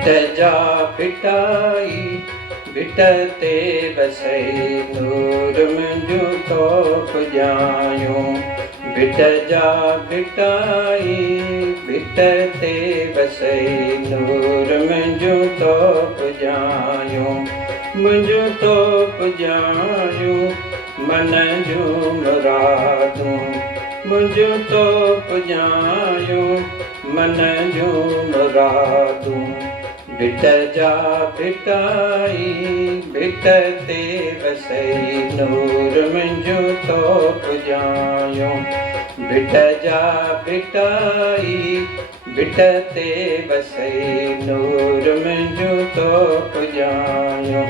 बिट जा बिटाई बिट ते वसई नूर मुंहिंजो तो पुॼायूं। बिट जा बिटाई बिट ते वसई नूर मुंहिंजो तो पुॼायूं। मुंहिंजो तो पुॼायूं मन जूं मुरादूं। मुंहिंजो तो पुॼायूं मन जूं मुरादूं। बिट जा बिटाई बिट ते वसई नूर मुंहिंजो तो पुॼायूं। बिट जा बिटाई बिट ते वसई नूर मुंहिंजो तो पुॼायूं।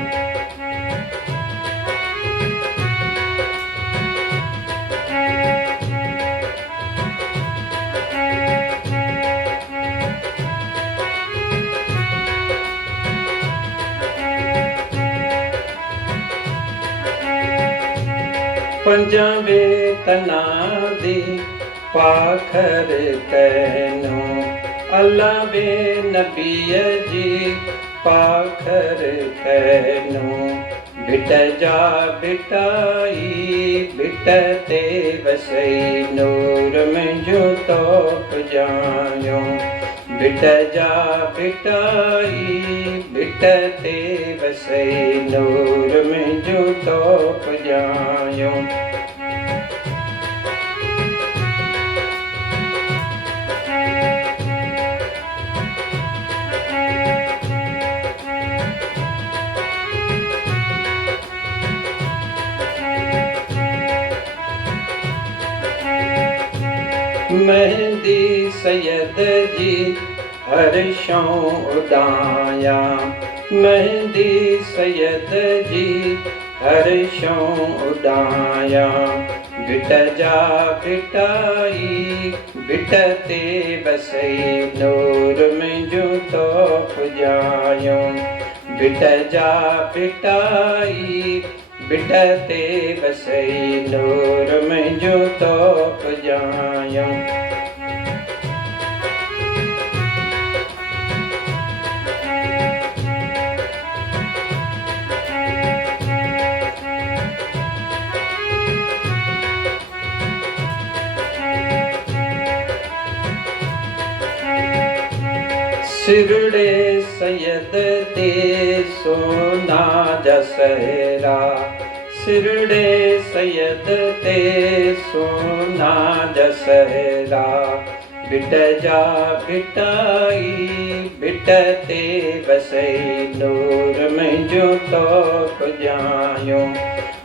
पंजाबे तना दी पाखर कैनो अल्लाह बे नबीअ जी पाखर कैनो। बिट जा बिटाई बिट ते वसई नूर मुंहिंजो तो पुॼायूं। बिट जा बिटाई बिट ते वसई नूर मुंहिंजो तो पुॼायूं। मेहंदी सैयद जी हर शौं उॾाया। मेहंदी सैयद जी हर शौं उॾाया। बिट जा बिटाई बिट ते वसई नूर मुंहिंजो तो पुॼायूं। बिट जा बिटाई बिट ते वसई नूर मुंहिंजो तो पुॼायूं। सिरड़े सैयद ते सोना जा सहरा। सिरड़े सैयद ते सोना जा सहरा। बिट जा बिटाई बिट ते वसई नूर मुंहिंजो तो पुॼायूं।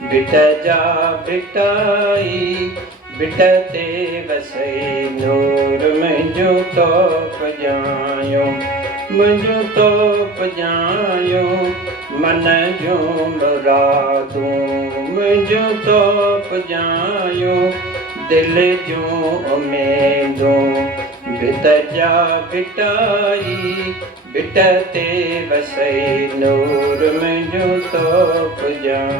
बिट जा बिटाई बिट ते वसई नूर मुंहिंजो तो पुॼायूं। मुंहिंजो तो पुॼायूं मन जूं मुरादूं। मुंहिंजो तो पुॼायूं दिल जूं उमेदूं। बिट जा बिटाई बिट ते वसई नूर मुंहिंजो तो पुॼायूं।